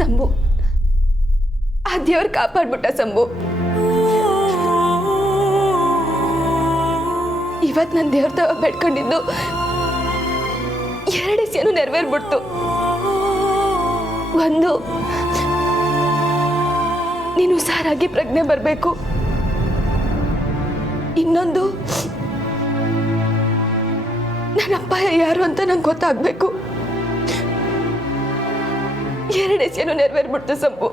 ಸಂಭು, ಆ ದೇವ್ರು ಕಾಪಾಡ್ಬಿಟ್ಟ ಸಂಭು. ಇವತ್ತು ನಾನು ದೇವ್ರ ತವ ಬೇಡ್ಕೊಂಡಿದ್ದು 2 ವಿಷಯನೂ ನೆರವೇರ್ಬಿಡ್ತು. ಒಂದು, ನೀನು ಹುಷಾರಾಗಿ ಪ್ರಜ್ಞೆ ಬರಬೇಕು. ಇನ್ನೊಂದು, ನನ್ನ ಅಪ್ಪಾಯ ಯಾರು ಅಂತ ನಂಗೆ ಗೊತ್ತಾಗಬೇಕು. 2 ವಿಷಯನೂ ನೆರವೇರ್ಬಿಡ್ತು ಸಂಭು.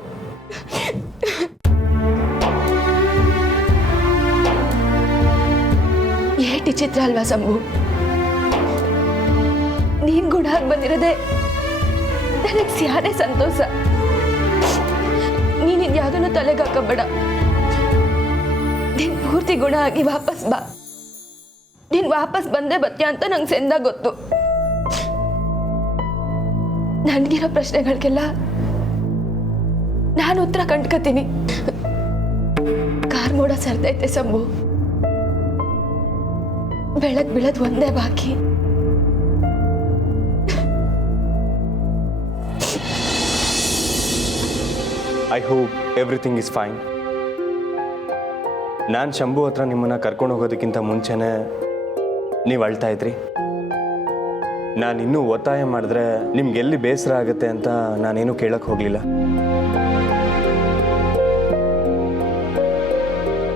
ಏಟಿ ಚಿತ್ರ ಅಲ್ವಾ ಸಂಭು? ನೀನ್ ಗುಣ ಆಗಿ ಬಂದಿರೋದೆ ನನಗೆ ಸಿಯಾದೆ ಸಂತೋಷ. ನೀನ್ ಇದ್ಯಾವುದನ್ನು ತಲೆಗೆ ಹಾಕಬೇಡ. ನೀನ್ ಪೂರ್ತಿ ಗುಣ ಆಗಿ ವಾಪಸ್ ಬಾ. ನೀನ್ ವಾಪಸ್ ಬಂದೇ ಬತ್ತೀಯ ಅಂತ ನಂಗೆ ಸೆಂದ ಗೊತ್ತು. ನನ್ಗಿರೋ ಪ್ರಶ್ನೆಗಳಿಗೆಲ್ಲ ನಾನು ಉತ್ತರ ಕಂಡ್ಕತೀನಿ. ಕಾರ್ ಮೋಡ ಸರ್ದೈತೆ ಸಂಭು. ಬೆಳಗ್ ಬೀಳದ್ ಒಂದೇ ಬಾಕಿ. I hope everything is fine. ನಾನು ಶಂಭು ಹತ್ರ ನಿಮ್ಮನ್ನು ಕರ್ಕೊಂಡು ಹೋಗೋದಕ್ಕಿಂತ ಮುಂಚೆನೇ ನೀವು ಅಳ್ತಾ ಇದ್ರಿ. ನಾನು ಇನ್ನೂ ಒತ್ತಾಯ ಮಾಡಿದ್ರೆ ನಿಮ್ಗೆಲ್ಲಿ ಬೇಸರ ಆಗುತ್ತೆ ಅಂತ ನಾನೇನು ಕೇಳಕ್ಕೆ ಹೋಗಲಿಲ್ಲ.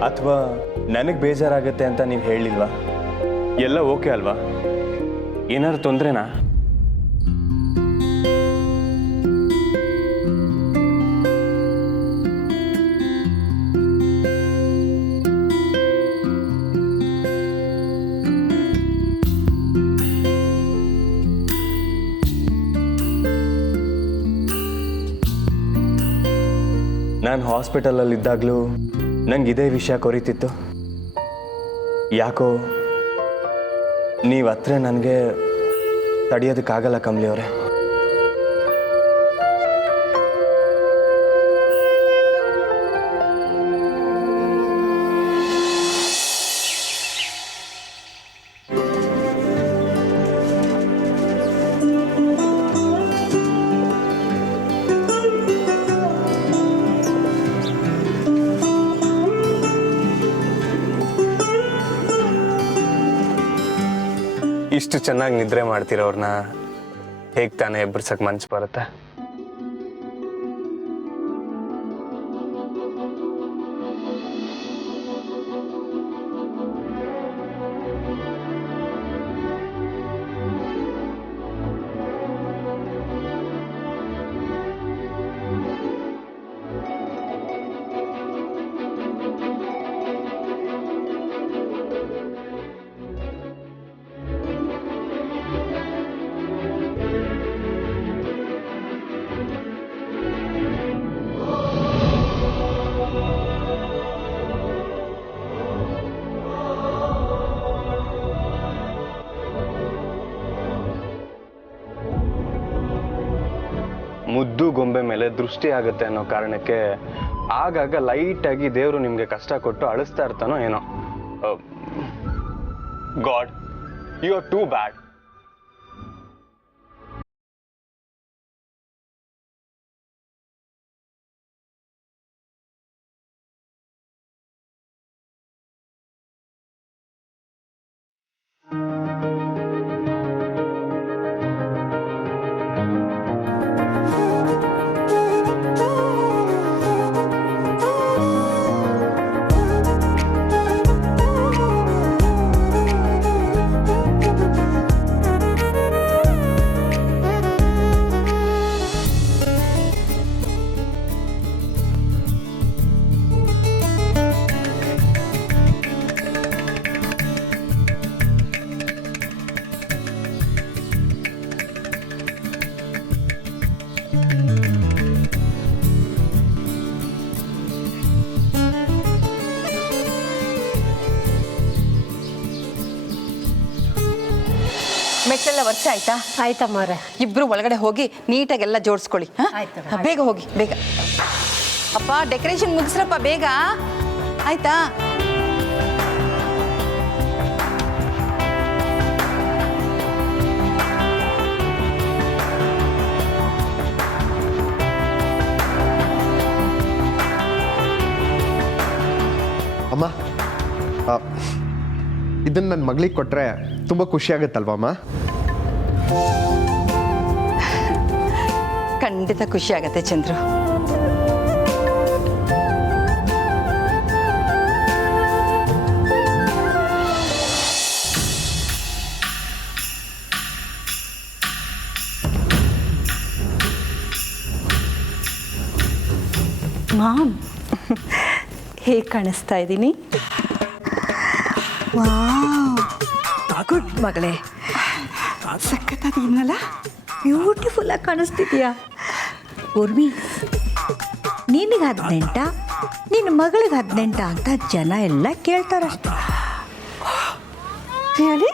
ಅಥವಾ ನನಗೆ ಬೇಜಾರಾಗುತ್ತೆ ಅಂತ ನೀವು ಹೇಳಿಲ್ವಾ? ಎಲ್ಲ ಓಕೆ ಅಲ್ವಾ? ಏನಾದ್ರು ತೊಂದರೆನಾ? ನಾನು ಹಾಸ್ಪಿಟಲಲ್ಲಿದ್ದಾಗಲೂ ನಂಗೆ ಇದೇ ವಿಷಯ ಕೊರೀತಿತ್ತು. ಯಾಕೋ ನೀವು ಹತ್ರ ನನಗೆ ತಡೆಯೋದಕ್ಕಾಗಲ್ಲ ಕಮಲಿ ಅವರೇ. ಇಷ್ಟು ಚೆನ್ನಾಗಿ ನಿದ್ರೆ ಮಾಡ್ತಿರೋರ್ನ ಹೇಗೆ ತಾನೇ ಎಬ್ಬರ್ಸಕ್ಕೆ ಮನ್ಸು ಬರುತ್ತೆ? ಮುದ್ದು ಗೊಂಬೆ ಮೇಲೆ ದೃಷ್ಟಿ ಆಗುತ್ತೆ ಅನ್ನೋ ಕಾರಣಕ್ಕೆ ಆಗಾಗ ಲೈಟಾಗಿ ದೇವರು ನಿಮಗೆ ಕಷ್ಟ ಕೊಟ್ಟು ಅಳಿಸ್ತಾ ಇರ್ತಾನೋ ಏನೋ. God, you are too bad. ಮೆಟ್ಟೆಲ್ಲ ವರ್ಷ ಆಯ್ತಾ? ಆಯ್ತಮ್ಮವ್ರೆ. ಇಬ್ರು ಒಳಗಡೆ ಹೋಗಿ ನೀಟಾಗಿ ಎಲ್ಲ ಜೋಡಿಸ್ಕೊಳ್ಳಿ. ಬೇಗ ಹೋಗಿ, ಬೇಗ. ಅಪ್ಪ ಡೆಕೋರೇಷನ್ ಮುಗಿಸ್ರಪ್ಪ ಬೇಗ, ಆಯ್ತಾ? ಇದನ್ನು ನನ್ನ ಮಗಳಿಗೆ ಕೊಟ್ಟರೆ ತುಂಬ ಖುಷಿಯಾಗತ್ತಲ್ವಮ್ಮ? ಖಂಡಿತ ಖುಷಿ ಆಗತ್ತೆ ಚಂದ್ರು. ಮಾಮ್, ಹೇಗೆ ಕಾಣಿಸ್ತಾ ಇದ್ದೀನಿ? ಗುಡ್ ಮಗಳೇ, ಸಖತ್ತಾದೀನಲ್ಲ, ಬ್ಯೂಟಿಫುಲ್ಲಾಗಿ ಕಾಣಿಸ್ತಿದ್ಯಾ. ಉರ್ಮಿ, ನಿನಗೆ 18, ನಿನ್ನ ಮಗಳಿಗೆ 18 ಅಂತ ಜನ ಎಲ್ಲ ಕೇಳ್ತಾರಷ್ಟೆ. ಹೇಳಿ,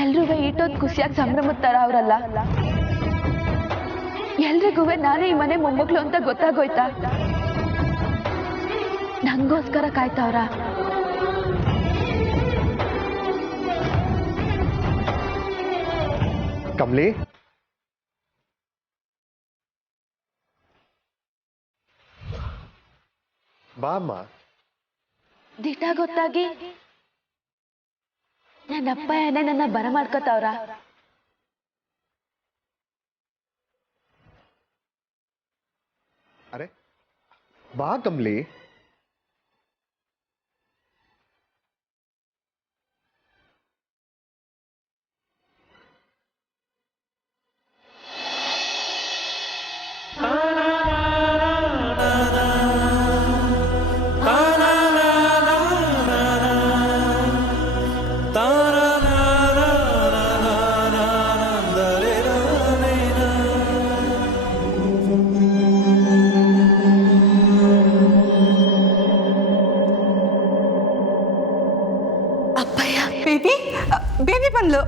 ಎಲ್ರೂ ಈಟೋದ್ ಖುಷಿಯಾಗಿ ಸಂಭ್ರಮಿಸ್ತಾರ ಅವರಲ್ಲ. ಎಲ್ರಿಗೂ ನಾನೇ ಈ ಮನೆ ಮೊಮ್ಮಗಳು ಅಂತ ಗೊತ್ತಾಗೋಯ್ತಾ? ನಂಗೋಸ್ಕರ ಕಾಯ್ತಾವ್ರ. ಕಮಲಿ, ಬಾಮ್ಮ. ದಿಟ ಗೊತ್ತಾಗಿ ನನ್ನಪ್ಪ ಏನೇ ನನ್ನ ಬರಮಾಡ್ಕೊತಾವ್ರ. ಅರೆ ಬಾ ಕಮಲಿ. ಬೇಬಿ, ಬೇಬಿ ಬಂದ್ಲು.